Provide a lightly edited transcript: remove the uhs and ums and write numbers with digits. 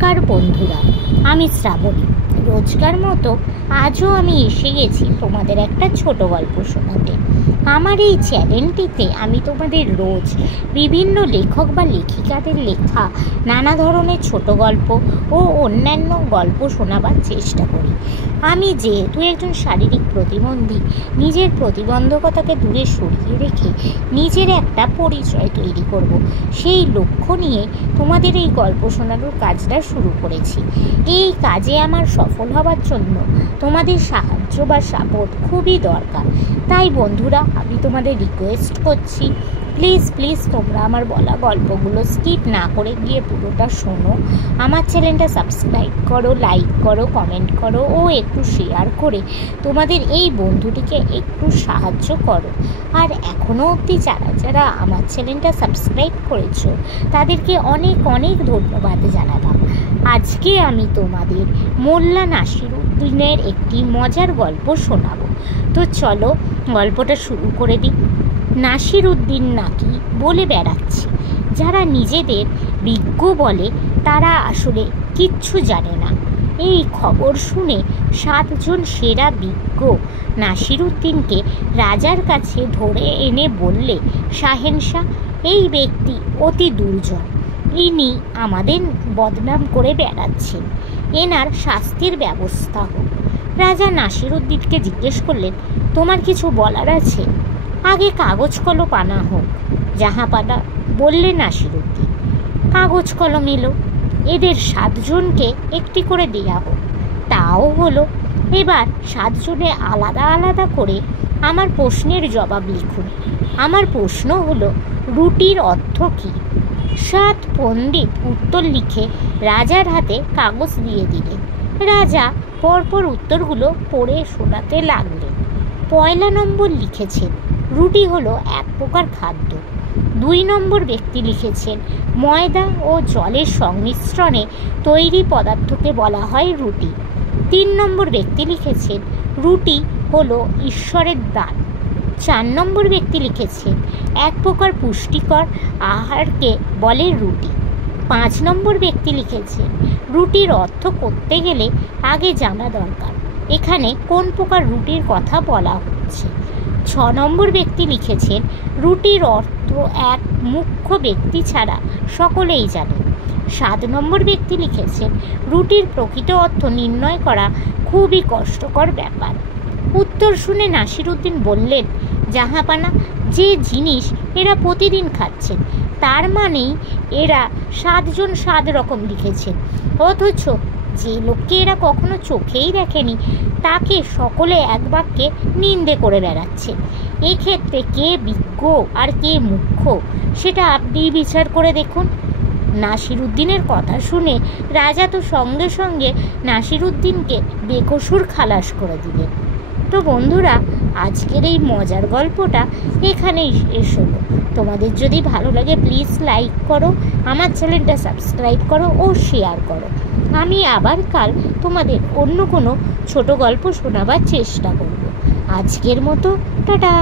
নমস্কার বন্ধুরা, আমি শ্রাবণী। রোজকার মতো আজও আমি এসে গেছি তোমাদের একটা ছোট গল্প শোনাতে। আমার এই চ্যানেলটিতে আমি তোমাদের রোজ বিভিন্ন লেখক বা লেখিকাদের লেখা নানা ধরনের ছোট গল্প ও অন্যান্য গল্প শোনাবার চেষ্টা করি। আমি যেহেতু একজন শারীরিক প্রতিবন্ধী, নিজের প্রতিবন্ধকতাকে দূরে সরিয়ে রেখে নিজের একটা পরিচয় তৈরি করব, সেই লক্ষ্য নিয়ে তোমাদের এই গল্প শোনানোর কাজটা শুরু করেছি। এই কাজে আমার সফল হওয়ার জন্য তোমাদের সাহায্য বা সাপোর্ট খুবই দরকার। তাই বন্ধুরা, আমি তোমাদের রিকোয়েস্ট করছি, প্লিজ তোমরা আমার বলা গল্পগুলো স্কিপ না করে গিয়ে পুরোটা শোনো। আমার চ্যানেলটা সাবস্ক্রাইব করো, লাইক করো, কমেন্ট করো ও একটু শেয়ার করে তোমাদের এই বন্ধুটিকে একটু সাহায্য করো। আর এখনও অবধি যারা আমার চ্যানেলটা সাবস্ক্রাইব করেছো তাদেরকে অনেক ধন্যবাদ জানালাম। আজকে আমি তোমাদের মোল্লা নাসিরুদ্দিনের একটি মজার গল্প শোনাবো। তো চলো গল্পটা শুরু করে দিই। নাসিরুদ্দিন নাকি বলে বেড়াচ্ছে যারা নিজেদের বিজ্ঞ বলে তারা আসলে কিচ্ছু জানে না। এই খবর শুনে 7 জন সেরা বিজ্ঞ নাসিরুদ্দিনকে রাজার কাছে ধরে এনে বললে, শাহেনশাহ, এই ব্যক্তি অতি দুর্জন, ইনি আমাদের বদনাম করে বেড়াচ্ছেন, এনার শাস্তির ব্যবস্থা হোক। রাজা নাসিরুদ্দিনকে জিজ্ঞেস করলেন, তোমার কিছু বলার আছে? আগে কাগজ কলম আনা হোক জাহাপানা, বললেন নাসিরুদ্দিন। কাগজ কলম এলো। এদের 7 জনকে একটি করে দেয়া হোক। তাও হলো। এবার 7 জনে আলাদা আলাদা করে আমার প্রশ্নের জবাব লিখুন। আমার প্রশ্ন হলো, রুটির অর্থ কী? 7 পণ্ডিত উত্তর লিখে রাজার হাতে কাগজ দিয়ে দিলেন। রাজা পরপর উত্তরগুলো পড়ে শোনাতে লাগলেন। 1 নম্বর লিখেছেন, রুটি হলো এক প্রকার খাদ্য। 2 নম্বর ব্যক্তি লিখেছেন, ময়দা ও জলের সংমিশ্রণে তৈরি পদার্থকে বলা হয় রুটি। 3 নম্বর ব্যক্তি লিখেছেন, রুটি হলো ঈশ্বরের দান। 4 নম্বর ব্যক্তি লিখেছেন, এক প্রকার পুষ্টিকর আহারকে বলে রুটি। 5 নম্বর ব্যক্তি লিখেছেন, রুটির অর্থ করতে গেলে আগে জানা দরকার এখানে কোন প্রকার রুটির কথা বলা হচ্ছে। 6 নম্বর ব্যক্তি লিখেছেন, রুটির অর্থ এক মুখ্য ব্যক্তি ছাড়া সকলেই জানে। 7 নম্বর ব্যক্তি লিখেছেন, রুটির প্রকৃত অর্থ নির্ণয় করা খুবই কষ্টকর ব্যাপার। উত্তর শুনে নাসিরুদ্দিন বললেন, জাহাপানা, যে জিনিস এরা প্রতিদিন খাচ্ছেন তার মানেই এরা 7 জন 7 রকম লিখেছেন, অথচ যে লোককে এরা কখনো চোখেই দেখেনি তাকে সকলে এক বাক্যে নিন্দে করে বেড়াচ্ছে। এক্ষেত্রে কে বিজ্ঞ আর কে মুখ্য সেটা আপনিই বিচার করে দেখুন। নাসিরুদ্দিনের কথা শুনে রাজা তো সঙ্গে সঙ্গে নাসিরুদ্দিনকে বেকসুর খালাস করে দিলেন। তো বন্ধুরা, আজকের এই মজার গল্পটা এখানেই শেষ হলো। তোমাদের যদি ভালো লাগে প্লিজ লাইক করো, আমার চ্যানেলটা সাবস্ক্রাইব করো ও শেয়ার করো। আমি আবার কাল তোমাদের অন্য কোনো ছোট গল্প শোনাবার চেষ্টা করব। আজকের মতো টাটা।